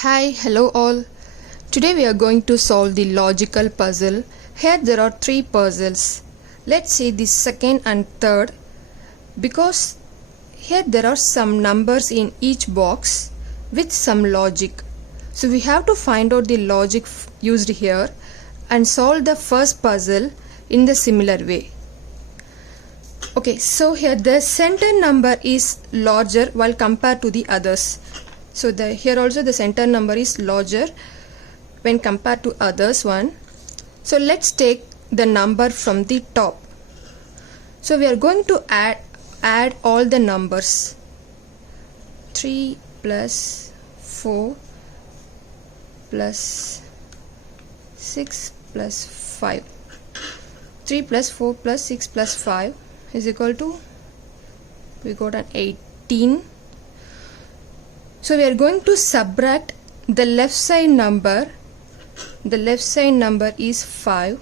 Hi, hello all. Today we are going to solve the logical puzzle. Here there are three puzzles. Let's say the second and third, because here there are some numbers in each box with some logic. So we have to find out the logic used here and solve the first puzzle in the similar way. Okay, so here the center number is larger while compared to the others. So here also the center number is larger when compared to others one. So let's take the number from the top. So we are going to add all the numbers. 3 plus 4 plus 6 plus 5. 3 plus 4 plus 6 plus 5 is equal to, we got an 18. So we are going to subtract the left side number. The left side number is 5.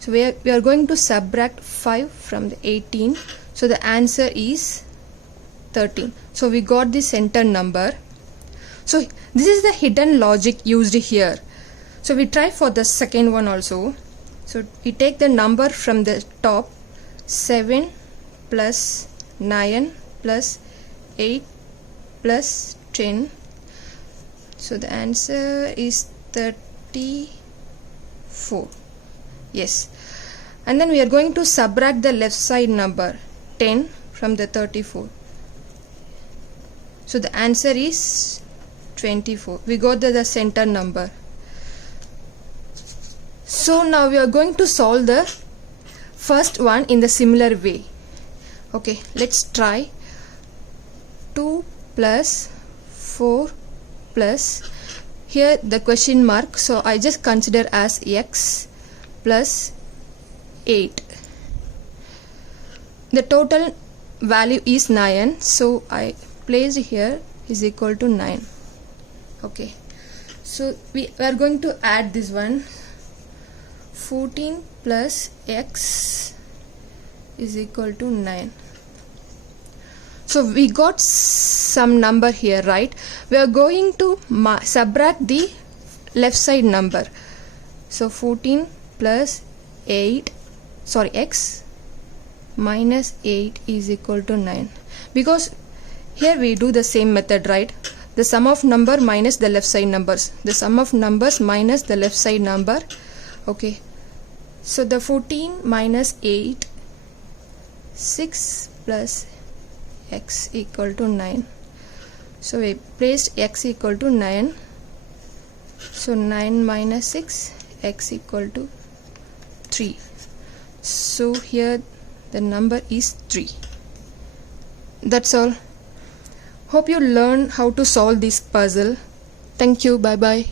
So we are going to subtract 5 from the 18. So the answer is 13. So we got the center number. So this is the hidden logic used here. So we try for the second one also. So we take the number from the top. 7 plus 9 plus 8 plus 10. So the answer is 34. Yes. And then we are going to subtract the left side number 10 from the 34. So the answer is 24. We got the center number. So now we are going to solve the first one in the similar way. Okay, let's try. 2 plus 4 plus, here the question mark, so I just consider as x plus 8. The total value is 9, so I placed here is equal to 9. Okay, so we are going to add this one. 14 plus x is equal to 9. So we got some number here, right? We are going to subtract the left side number. So 14 plus x minus 8 is equal to 9. Because here we do the same method, right? The sum of number minus the left side numbers. The sum of numbers minus the left side number. Okay. So the 14 minus 8, 6 plus x equal to 9. So we placed x equal to 9. So 9 minus 6, x equal to 3. So here the number is 3. That's all. Hope you learn how to solve this puzzle. Thank you. Bye bye.